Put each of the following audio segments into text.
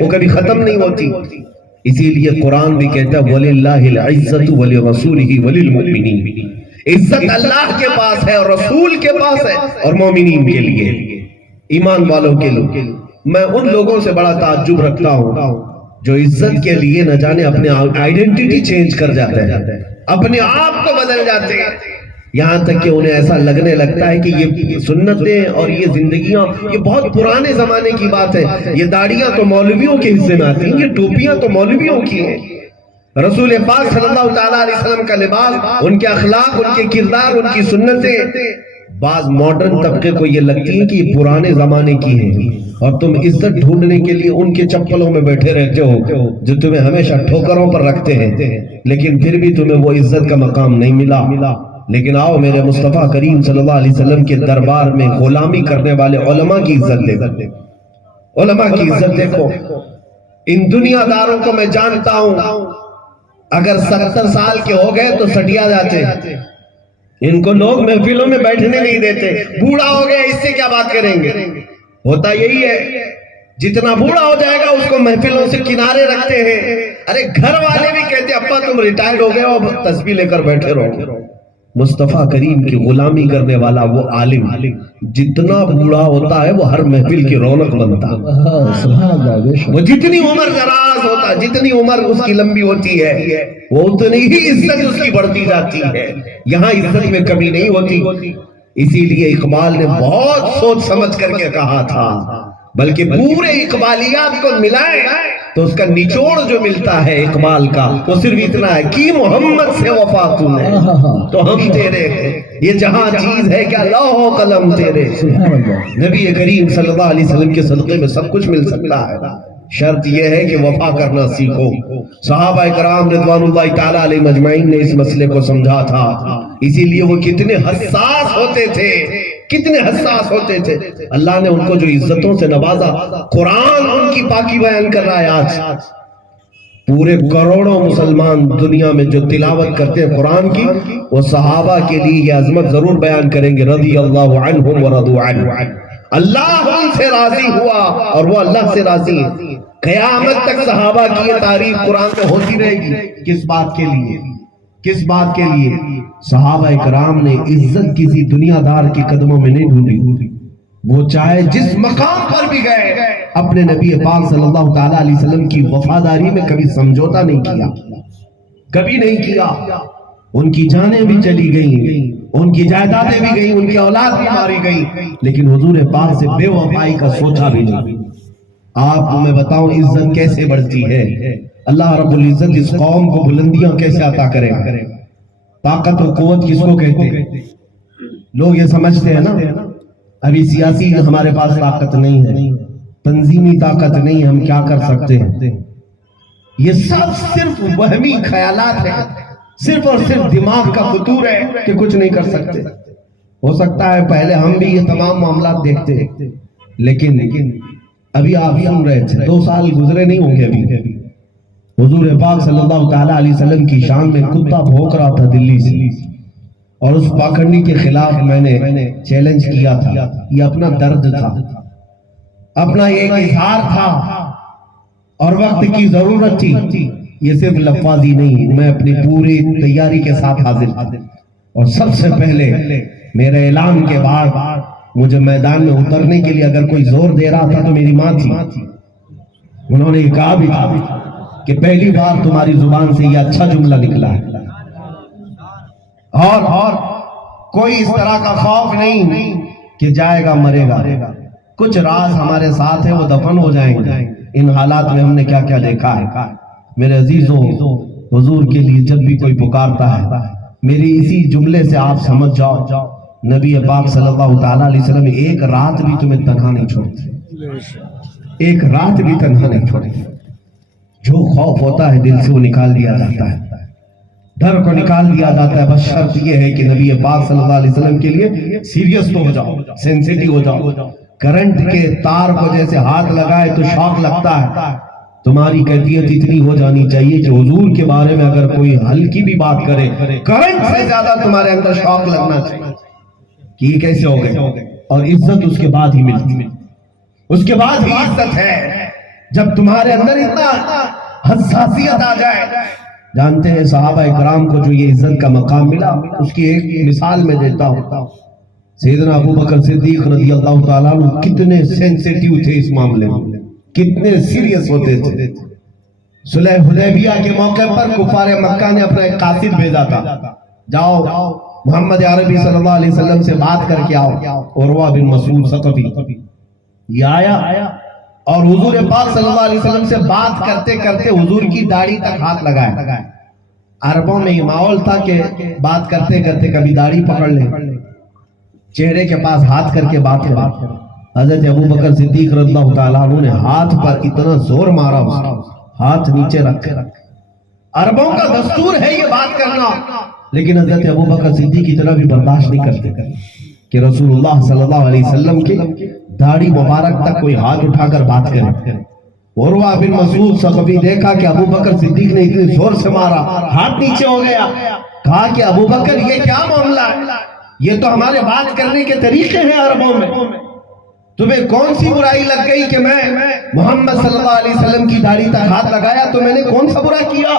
وہ کبھی ختم نہیں ہوتی. اسی لیے قرآن بھی کہتا ہے وَلِلَّهِ الْعِزَّةُ وَلِرَسُولِهِ وَلِلْمُؤْمِنِينَ. عزت اللہ کے پاس ہے اور رسول کے پاس ہے اور مومنین کے لیے, ایمان والوں کے لیے. میں ان لوگوں سے بڑا تعجب رکھتا ہوں جو عزت کے لیے نہ جانے اپنے آئیڈینٹیٹی چینج کر جاتے ہیں, اپنے آپ کو بدل جاتے ہیں, یہاں تک کہ انہیں ایسا لگنے لگتا ہے کہ یہ سنتیں اور یہ زندگیاں یہ بہت پرانے زمانے کی بات ہے. یہ داڑیاں تو مولویوں کے حصے میں آتی ہیں, یہ ٹوپیاں تو مولویوں کی ہیں. رسول پاک صلی اللہ تعالیٰ علیہ وسلم کا لباس, ان کے اخلاق, ان کے کردار, ان کی سنتیں بعض ماڈرن طبقے کو یہ لگتی ہیں کہ یہ پرانے زمانے کی ہیں, اور تم عزت ڈھونڈنے کے لیے ان کے چپلوں میں بیٹھے رہتے ہو جو تمہیں ہمیشہ ٹھوکروں پر رکھتے ہیں, لیکن پھر بھی تمہیں وہ عزت کا مقام نہیں ملا. لیکن آؤ میرے مصطفیٰ کریم صلی اللہ علیہ وسلم کے دربار میں غلامی کرنے والے علماء کی عزت دیکھو, علماء کی عزت دیکھو. ان دنیا داروں کو میں جانتا ہوں, اگر 70 سال کے ہو گئے تو سٹیا جاتے, ان کو لوگ محفلوں میں بیٹھنے نہیں دیتے. بوڑھا ہو گیا اس سے کیا بات کریں گے, ہوتا یہی ہے, جتنا بوڑھا ہو جائے گا اس کو محفلوں سے کنارے رکھتے ہیں. ارے گھر والے بھی کہتے ابا تم ریٹائرڈ ہو گئے اور تسبیح لے کر بیٹھے رہو. مصطفیٰ کریم کی غلامی کرنے والا وہ عالم جتنا بوڑھا ہوتا ہے وہ ہر محفل کی رونق بنتا ہے. وہ جتنی عمر دراز ہوتا ہے, جتنی عمر اس کی لمبی ہوتی ہے, وہ اتنی ہی عزت اس کی بڑھتی جاتی ہے. یہاں عزت میں کمی نہیں ہوتی. اسی لیے اقبال نے بہت سوچ سمجھ کر کے کہا تھا, بلکہ پورے اقبالیات کو ملائے تو اس کا نچوڑ جو ملتا ہے اقبال کا وہ صرف اتنا ہے کہ محمد سے وفا تو نے تو ہم تیرے ہیں, یہ جہاں چیز ہے کیا لوح و قلم تیرے. نبی کریم صلی اللہ علیہ وسلم کے صدقے میں سب کچھ مل سکتا ہے, شرط یہ ہے کہ وفا کرنا سیکھو. صحابہ کرام رضوان اللہ تعالیٰ علیہ مجمعین نے اس مسئلے کو سمجھا تھا, اسی لیے وہ کتنے حساس ہوتے تھے, کتنے حساس ہوتے تھے. اللہ نے ان کو جو عزتوں سے نوازا, قرآن ان کی پاکی بیان کر رہا ہے. آج پورے کروڑوں مسلمان دنیا میں جو تلاوت کرتے ہیں قرآن کی, وہ صحابہ کے لیے یہ عظمت ضرور بیان کریں گے, رضی اللہ عنہم ورضوا عنہ, اللہ ان سے راضی ہوا اور وہ اللہ سے راضی ہیں. قیامت تک صحابہ کی یہ تعریف قرآن میں ہوتی رہے گی. کس بات کے لیے, کس بات کے لیے؟ صحابہ کرام نے عزت کسی دنیا دار کے قدموں میں نہیں ڈھونڈی. وہ چاہے جس مقام پر بھی گئے اپنے نبی پاک صلی اللہ تعالیٰ علیہ وسلم کی وفاداری میں کبھی سمجھوتا نہیں کیا, کبھی نہیں کیا. ان کی جانیں بھی چلی گئیں, ان کی جائیدادیں بھی گئیں, ان کی اولاد بھی ماری گئی, لیکن حضور پاک سے بے وفائی کا سوچا بھی نہیں. آپ کو میں بتاؤں عزت کیسے بڑھتی ہے. اللہ رب العزت اس قوم کو بلندیاں کیسے عطا کرے گا. طاقت و قوت کس کو کہتے ہیں؟ لوگ یہ سمجھتے ہیں نا ابھی سیاسی ہمارے پاس طاقت نہیں ہے, تنظیمی طاقت نہیں, ہم کیا کر سکتے ہیں. یہ سب صرف وہمی خیالات ہیں, صرف اور صرف دماغ کا فطور ہے کہ کچھ نہیں کر سکتے. ہو سکتا ہے پہلے ہم بھی یہ تمام معاملات دیکھتے, لیکن ابھی آپ سن رہے تھے 2 سال گزرے نہیں ہوں گے ابھی, حضور پاک صلی اللہ تعالیٰ علیہ وسلم کی شان میں کتا بھونک رہا تھا دلی سے, اور اس پاکھنڈی کے خلاف میں نے چیلنج کیا تھا. یہ اپنا درد تھا, اپنا ایک اظہار تھا اور وقت کی ضرورت تھی. یہ صرف لفاظی نہیں, میں اپنی پوری تیاری کے ساتھ حاضر تھا. اور سب سے پہلے میرے اعلان کے بعد مجھے میدان میں اترنے کے لیے اگر کوئی زور دے رہا تھا تو میری ماں تھی. انہوں نے یہ کہا بھی تھا کہ پہلی بار تمہاری زبان سے یہ اچھا جملہ نکلا ہے, اور کوئی اس طرح کا خوف نہیں کہ جائے گا مرے گا. کچھ راز ہمارے ساتھ ہے, وہ دفن ہو جائیں گے. ان حالات میں ہم نے کیا کیا دیکھا ہے. میرے عزیزوں, حضور کے لیے جب بھی کوئی پکارتا ہے, میری اسی جملے سے آپ سمجھ جاؤ نبی پاک صلی اللہ تعالیٰ علیہ وسلم ایک رات بھی تمہیں تنہا نہیں چھوڑتے, ایک رات بھی تنہا نہیں چھوڑتے. جو خوف ہوتا ہے دل سے وہ نکال دیا جاتا ہے, ڈر کو نکال دیا جاتا ہے. بس شرط یہ ہے کہ نبی پاک صلی اللہ علیہ وسلم کے لیے سیریس تو ہو جاؤ, سینسیٹیو ہو جاؤ. کرنٹ کے تار کو جیسے ہاتھ لگائے تو شوق لگتا ہے, تمہاری کیفیت اتنی ہو جانی چاہیے کہ حضور کے بارے میں اگر کوئی ہلکی بھی بات کرے کرنٹ سے زیادہ تمہارے اندر شوق لگنا چاہیے کہ یہ کیسے ہو گئے. اور عزت اس کے بعد ہی ملتی, اس کے بعد ہی عزت ہے. جب تمہارے اندر اتنا حساسیت آ جائے. جانتے ہیں صحابہ اکرام کو جو یہ عزت کا مقام ملا، اس کی ایک مثال میں دیتا ہوں. سیدنا ابو بکر صدیق رضی اللہ تعالیٰ عنہ کتنے سینسیٹیو تھے اس معاملے میں، کتنے سیریس ہوتے تھے. صلح حدیبیہ کے موقع پر کفار مکہ نے اپنا ایک قاصد بھیجا تھا، جاؤ محمد عربی صلی اللہ علیہ وسلم سے بات کر کے آؤ. عروہ بن مسعود ثقفی یہ آیا اور حضور پاک صلی اللہ علیہ وسلم سے بات کرتے کرتے حضور کی داڑھی تک ہاتھ لگایا. عربوں میں یہ ماحول تھا کہ بات کرتے کرتے کبھی داڑھی پکڑ لیں، چہرے کے پاس ہاتھ کر کے بات کریں. حضرت ابو بکر صدیق رضی اللہ تعالیٰ عنہ نے ہاتھ پر اتنا زور مارا، ہاتھ نیچے رکھ. عربوں کا دستور ہے یہ بات کرنا، لیکن حضرت ابو بکر صدیق اتنا بھی برداشت نہیں کرتے کہ رسول اللہ صلی اللہ علیہ وسلم کی داڑھی مبارک تک کوئی ہاتھ اٹھا کر بات کرے. عروہ بن مسعود ثقفی دیکھا کہ ابو بکر صدیق نے اتنے زور سے مارا، ہاتھ نیچے ہو گیا. کہا کہ ابو بکر یہ کیا معاملہ ہے؟ یہ تو ہمارے بات کرنے کے طریقے ہیں عربوں میں، تمہیں کون سی برائی لگ گئی کہ میں محمد صلی اللہ علیہ وسلم کی داڑھی تک ہاتھ لگایا تو میں نے کون سا برا کیا؟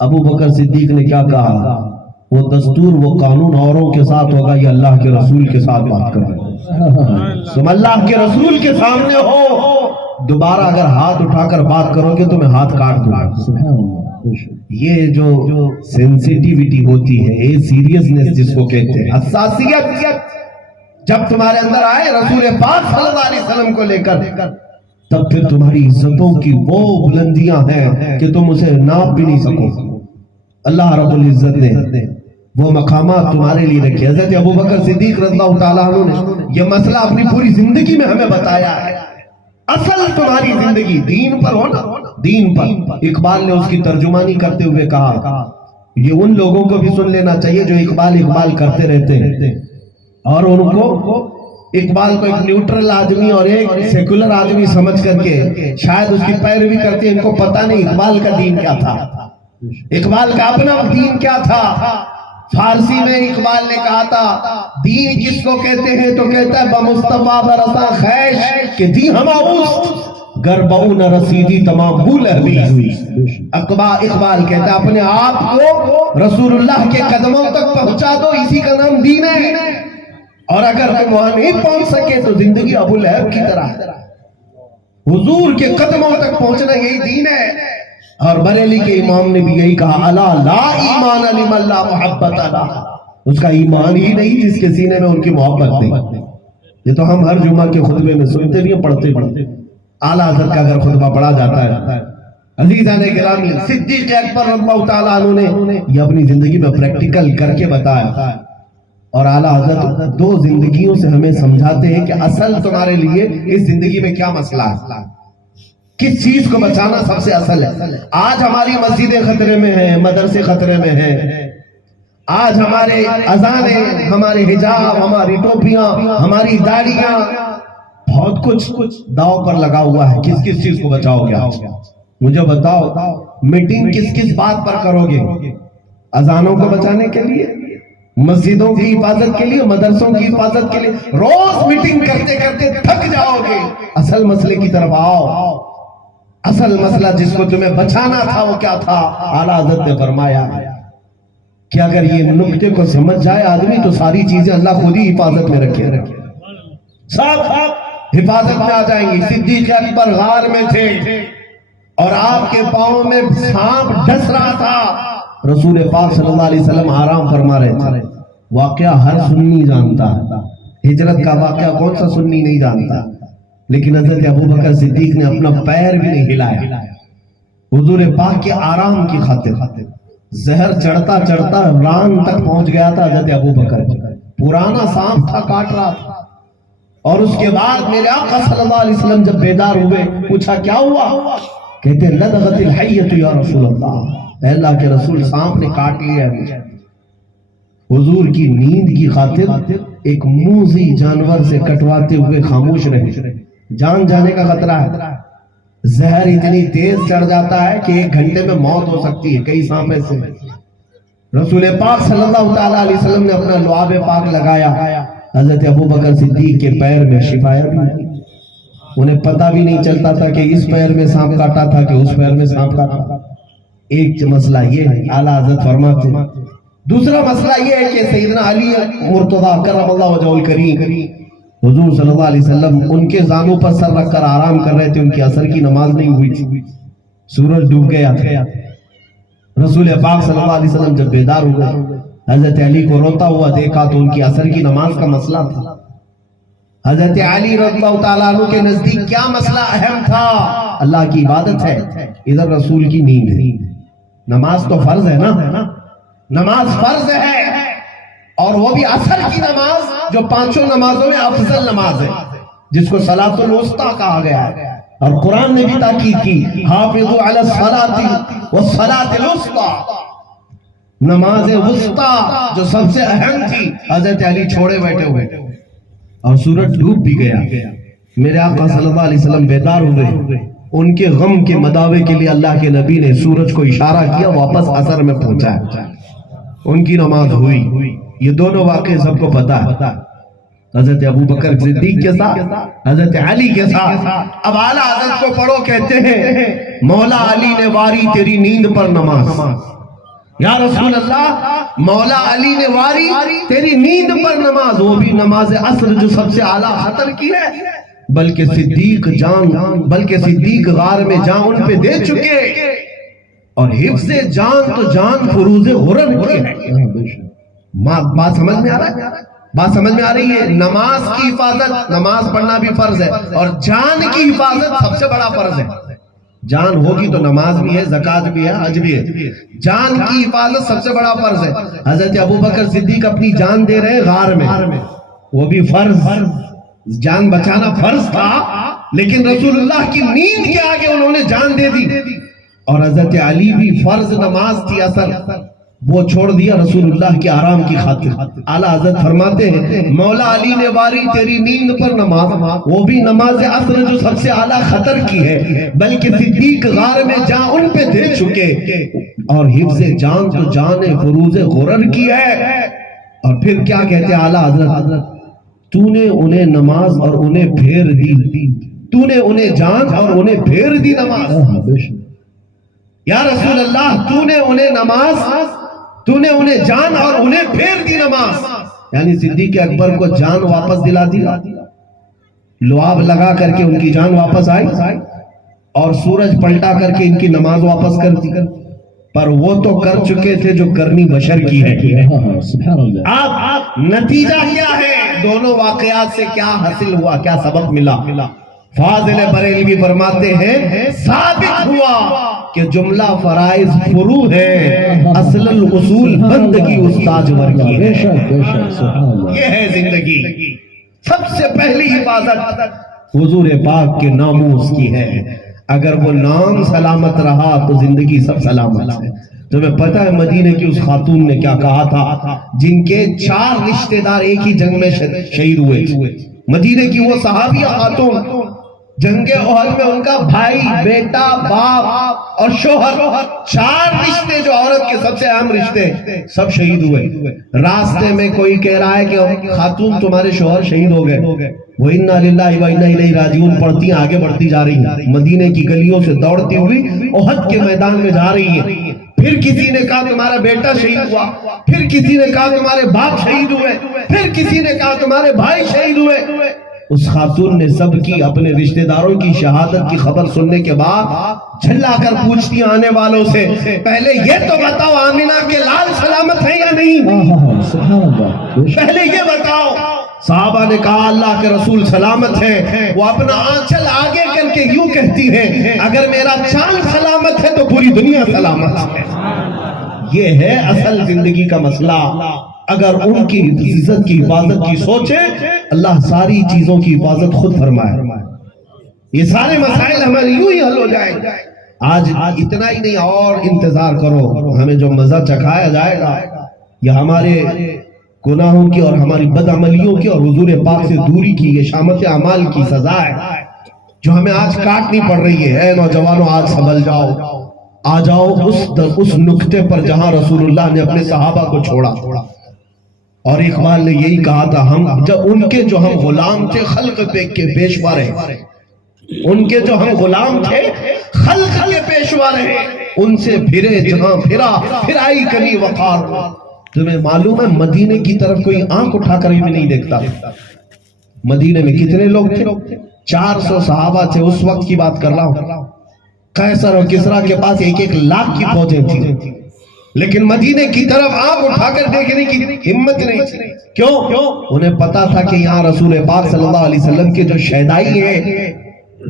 ابو بکر صدیق نے کیا کہا؟ وہ دستور وہ قانون اوروں کے ساتھ ہوگا یا اللہ کے رسول کے ساتھ بات کرو. تم اللہ کے رسول کے سامنے ہو، دوبارہ اگر ہاتھ اٹھا کر بات کرو گے تو میں ہاتھ کاٹ دوں گا. یہ جو سینسیٹیوٹی ہوتی ہے، یہ سیریسنس جس کو کہتے ہیں، حساسیت جب تمہارے اندر آئے رسول پاک صلی اللہ علیہ وسلم کو لے کر، تب پھر تمہاری عزتوں کی وہ بلندیاں ہیں کہ تم اسے ناپ بھی نہیں سکو. اللہ رب العزت نے وہ مقامات تمہارے لیے رکھے. حضرت ابو بکر صدیق رضی اللہ تعالیٰ عنہ نے یہ مسئلہ اپنی پوری زندگی میں ہمیں بتایا ہے. اصل تمہاری زندگی دین پر ہو نا، دین پر. اقبال نے اس کی ترجمانی کرتے ہوئے کہا یہ ان لوگوں کو بھی سن لینا چاہیے جو اقبال کرتے رہتے ہیں، اور ان کو اقبال کو ایک نیوٹرل آدمی اور ایک سیکولر آدمی سمجھ کر کے شاید اس کی پیروی کرتے ہیں. ان کو پتہ نہیں اقبال کا دین کیا تھا، اقبال کا اپنا دین کیا تھا. فارسی میں اقبال نے کہا تھا دین کس کو کہتے ہیں تو کہتا ہے بمصطفیٰ برسا خیش کہ دی ہماؤست گربعو نہ رسیدی تمام بھول ہوئی. اقبال کہتا ہے اپنے آپ کو رسول اللہ کے قدموں تک پہنچا دو، اسی کا نام دین ہے. اور اگر تم وہاں نہیں پہنچ سکے تو زندگی ابو لہب کی طرح. حضور کے قدموں تک پہنچنا یہی دین ہے. اور بریلی کے امام نے بھی یہی کہا الا لا ایمان لمن لا محبت له، اس کا ایمان ہی نہیں جس کے سینے میں ان کی محبت نہیں. یہ تو ہم ہر جمعہ کے خطبے میں سنتے بھی ہیں، پڑھتے اعلیٰ حضرت کا اگر خطبہ پڑھا جاتا ہے. عزیزان گرامی، صدیق اکبر رضی اللہ تعالیٰ عنہ نے یہ اپنی زندگی میں پریکٹیکل کر کے بتایا. اور اعلیٰ حضرت دو زندگیوں سے ہمیں سمجھاتے ہیں کہ اصل تمہارے لیے اس زندگی میں کیا مسئلہ ہے، کس چیز کو بچانا سب سے اصل ہے. آج ہماری مسجدیں خطرے میں ہیں، مدرسے خطرے میں ہیں. آج ہمارے اذانیں، ہمارے حجاب، ہماری ٹوپیاں، ہماری داڑیاں، بہت کچھ داؤ پر لگا ہوا ہے. کس کس چیز کو بچاؤ گے آج؟ مجھے بتاؤ، میٹنگ کس کس بات پر کرو گے؟ اذانوں کو بچانے کے لیے، مسجدوں کی حفاظت کے لیے، مدرسوں کی حفاظت کے لیے. روز میٹنگ کرتے کرتے تھک جاؤ گے. اصل مسئلے کی طرف آؤ. اصل مسئلہ جس کو تمہیں بچانا تھا وہ کیا تھا؟ اعلیٰ حضرت نے فرمایا کہ اگر یہ نکتے کو سمجھ جائے آدمی تو ساری چیزیں اللہ خود ہی حفاظت میں رکھے، سب حفاظت میں آ جائیں گی. صدیق اکبر غار میں تھے اور آپ کے پاؤں میں سانپ ڈس رہا تھا. رسول پاک صلی اللہ علیہ وسلم آرام فرما رہے تھے. واقعہ ہر سنی جانتا ہے، ہجرت کا واقعہ کون سا سنی نہیں جانتا. لیکن حضرت ابو بکر صدیق نے اپنا پیر بھی نہیں ہلایا حضور پاک کے آرام کی خاطر. زہر چڑھتا چڑھتا ران تک پہنچ گیا تھا حضرت ابو بکر. پرانا سانپ تھا، کاٹ رہا تھا. اور اس کے بعد میرے آقا صلی اللہ علیہ وسلم جب بیدار ہوئے، پوچھا کیا ہوا؟ کہتے لدغت الحیۃ یا رسول اللہ، اے اللہ کے رسول سانپ نے کاٹ لیا ہے. حضور کی نیند کی خاطر ایک موذی جانور سے کٹواتے ہوئے خاموش رہے. جان جانے کا خطرہ ہے. زہر اتنی تیز چڑھ جاتا ہے کہ 1 گھنٹے میں موت ہو سکتی ہے. کئی سانپ ایسے ہیں. رسول پاک صلی اللہ تعالیٰ علیہ وسلم نے اپنا لعاب پاک لگایا. حضرت ابو بکر صدیق کے پیر میں شفا بھی. انہیں پتہ بھی نہیں چلتا تھا کہ اس پیر میں سانپ کاٹا تھا کہ اس پیر میں سانپ کاٹا تھا. ایک مسئلہ یہ ہے اعلیٰ حضرت فرماتے ہیں. دوسرا مسئلہ یہ ہے کہ سیدنا علی مرتضیٰ کرم اللہ وجہہ الکریم حضور صلی اللہ علیہ وسلم ان کے زانوں پر سر رکھ کر آرام کر رہے تھے. ان کی عصر کی نماز نہیں ہوئی تھی, سورج ڈوب گیا تھا. رسول پاک صلی اللہ علیہ وسلم جب بیدار ہوئے, حضرت علی کو روتا ہوا دیکھا تو ان کی عصر کی نماز کا مسئلہ تھا. حضرت علی رضی اللہ تعالیٰ عنہ کے نزدیک کیا مسئلہ اہم تھا؟ اللہ کی عبادت ہے, ادھر رسول کی نیند ہے. نماز تو فرض ہے نا, نماز فرض ہے, اور وہ بھی عصر کی نماز جو پانچوں نمازوں میں افضل نماز ہے, جس کو صلاۃ الوسطیٰ کہا گیا ہے. اور قرآن نے بھی تاکید کی حافظوا علی الصلاۃ والصلاۃ الوسطیٰ, نماز وسطیٰ جو سب سے اہم تھی حضرت علی چھوڑے بیٹھے ہوئے, اور سورج ڈوب بھی گیا. میرے آقا صلی اللہ علیہ وسلم بیدار ہوئے. ان کے غم کے مداوے کے لیے اللہ کے نبی نے سورج کو اشارہ کیا, واپس عصر میں پہنچا, ان کی نماز ہوئی. یہ دونوں واقعے سب کو پتا ہے, حضرت ابو بکر صدیق کے ساتھ, حضرت علی کے ساتھ. اب اعلیٰ حضرت کو پڑھو, کہتے ہیں مولا علی نے واری تیری نیند پر نماز. یا رسول اللہ, مولا علی نے واری تیری نیند پر نماز, وہ بھی نماز عصر جو سب سے اعلیٰ خطر کی ہے. بلکہ صدیق غار میں جان ان پہ دے چکے, اور حفظ جان تو جان فروز غرر کی ہے. بات سمجھ میں آ رہا ہے؟ بات سمجھ میں آ رہی ہے؟ نماز کی حفاظت, نماز پڑھنا بھی فرض ہے, اور جان کی حفاظت سب سے بڑا فرض ہے. جان ہوگی تو نماز بھی ہے, زکوٰۃ بھی ہے, حج بھی ہے. جان کی حفاظت سب سے بڑا فرض ہے. حضرت ابو بکر صدیق اپنی جان دے رہے غار میں, وہ بھی فرض, جان بچانا فرض تھا, لیکن رسول اللہ کی نیند کے آگے انہوں نے جان دے دی. اور حضرت علی بھی فرض نماز تھی عصر, وہ چھوڑ دیا رسول اللہ کے آرام کی خاطر. اعلیٰ حضرت فرماتے ہیں مولا علی نے واری تیری نیند پر نماز, وہ بھی نماز عصر جو سب سے اعلیٰ خطر کی ہے, بلکہ صدیق غار میں جان ان پہ دے چکے, اور حفظ جان تو جان فروز غرر کی ہے. اور پھر کیا کہتے ہیں اعلیٰ حضرت, تو نے انہیں نماز اور انہیں پھیر دی, تو نے انہیں جان اور انہیں پھیر دی نماز. یا رسول اللہ, تو نے انہیں نماز, تو نے انہیں جان اور انہیں پھیر دی نماز. یعنی صدیق اکبر کو جان واپس دلا دی, لعاب لگا کر کے ان کی جان واپس آئی, اور سورج پلٹا کر کے ان کی نماز واپس کر دی. پر وہ تو کر چکے تھے جو کرنی بشر کی ہے. اب نتیجہ کیا ہے؟ دونوں واقعات سے کیا حاصل ہوا, کیا سبق ملا؟ فاضل بریلوی فرماتے ہیں ثابت ہوا کہ جملہ فرائض فرو ہے, اصل الاصول بندگی استاج ورگی ہے. یہ ہے زندگی. سب سے پہلی حفاظت حضور پاک کے ناموس کی ہے. اگر وہ نام سلامت رہا تو زندگی سب سلامت ہے. تمہیں پتہ ہے مدینے کی اس خاتون نے کیا کہا تھا, جن کے 4 رشتہ دار ایک ہی جنگ میں شہید ہوئے. مدینے کی وہ صحابیہ خاتون, جنگ احد میں ان کا بھائی, بیٹا, باپ اور شوہر, 4 رشتے جو عورت کے سب سے اہم رشتے, سب شہید ہوئے. راستے میں کوئی کہہ رہا ہے کہ خاتون تمہارے شوہر شہید ہو گئے, وہ انا للہ و انا الیہ راجعون پڑھتی آگے بڑھتی جا رہی ہیں, مدینے کی گلیوں سے دوڑتی ہوئی احد کے میدان میں جا رہی ہیں. پھر کسی نے کہا تمہارا بیٹا شہید ہوا, پھر کسی نے کہا تمہارے باپ شہید ہوئے, پھر کسی نے کہا تمہارے بھائی شہید ہوئے. اس خاتون نے سب کی اپنے رشتہ داروں کی شہادت کی خبر سننے کے بعد جھلا کر پوچھتی آنے والوں سے, پہلے یہ تو بتاؤ آمینہ کے لال سلامت ہے یا نہیں؟ پہلے یہ بتاؤ. صحابہ نے کہا اللہ کے رسول سلامت ہے. وہ اپنا آنچل آگے کر کے یوں کہتی ہے, اگر میرا چاند سلامت ہے تو پوری دنیا سلامت ہے. یہ ہے اصل زندگی کا مسئلہ. اگر ان کی عزت کی حفاظت کی سوچے, اللہ ساری چیزوں کی حفاظت خود فرمائے. یہ سارے مسائل ہمارے یوں ہی حل ہو جائیں. آج اتنا ہی نہیں, اور انتظار کرو, ہمیں جو مزہ چکھایا جائے گا یہ ہمارے گناہوں کی اور ہماری بدعملیوں کی اور حضور پاک سے دوری کی یہ شامت اعمال کی سزا ہے جو ہمیں آج کاٹنی پڑ رہی ہے. اے نوجوانوں, آج سنبھل جاؤ, آ جاؤ اس نقطے پر جہاں رسول اللہ نے اپنے صحابہ کو چھوڑا. اور اقبال نے یہی کہا تھا, ہم جب ان کے جو ہم غلام تھے خلق پہ کے پیشوا رہے, ان کے جو ہم غلام تھے خلق کے پیشوا رہے، ان سے پھرے جہاں پھرا، پھر آئی کبھی وقار۔ تمہیں معلوم ہے مدینے کی طرف کوئی آنکھ اٹھا کر بھی نہیں دیکھتا۔ مدینے میں کتنے لوگ تھے؟ 400 صحابہ تھے، اس وقت کی بات کر رہا ہوں۔ قیصر اور کسریٰ کے پاس 1-1 لاکھ کی فوجیں تھیں، لیکن مدینے کی طرف آنکھ اٹھا کر دیکھنے کی ہمت نہیں تھی۔ کیوں؟ انہیں پتا تھا کہ یہاں رسول پاک صلی اللہ علیہ وسلم کے جو شہدائی ہے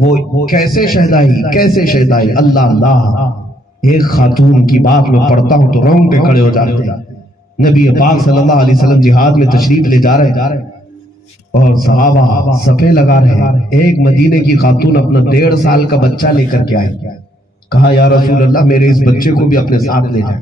وہ کیسے شہدائی اللہ اللہ۔ ایک خاتون کی بات میں پڑھتا ہوں تو رونگٹے کھڑے ہو جاتے ہیں۔ نبی پاک صلی اللہ علیہ وسلم جہاد میں تشریف لے جا رہے ہیں اور صحابہ صفے لگا رہے ہیں۔ ایک مدینے کی خاتون اپنا 1.5 سال کا بچہ لے کر کے آئی، کہا یا رسول اللہ میرے اس بچے کو بھی اپنے ساتھ لے جائیں۔